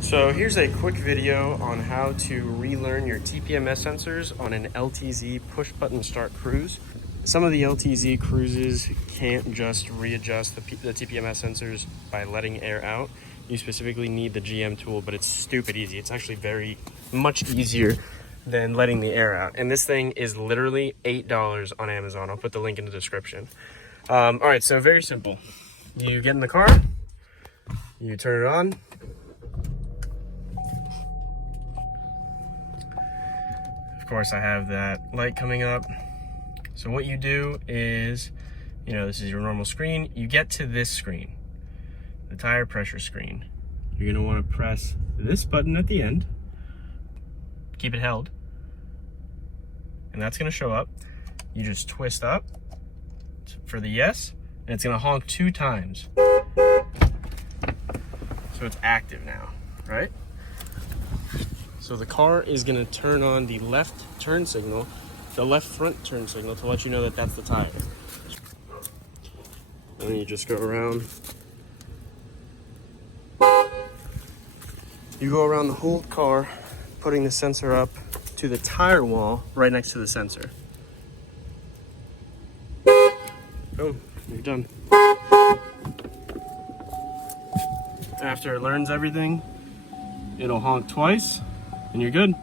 So here's a quick video on how to relearn your TPMS sensors on an LTZ push button start Cruze. Some of the LTZ Cruzes can't just readjust the TPMS sensors by letting air out. You specifically need the GM tool, but it's stupid easy. It's actually much easier than letting the air out. And this thing is literally $8 on Amazon. I'll put the link in the description. All right, so very simple. You get in the car, you turn it on. Of course, I have that light coming up. So what you do is, this is your normal screen. You get to this screen, the tire pressure screen. You're gonna wanna press this button at the end, keep it held, and that's gonna show up. You just twist up for the yes, and it's gonna honk 2 times. So it's active now, right? So the car is gonna turn on the left turn signal, the left front turn signal, to let you know that that's the tire. And then you just go around. You go around the whole car, putting the sensor up to the tire wall right next to the sensor. Boom, you're done. After it learns everything, it'll honk twice, and you're good.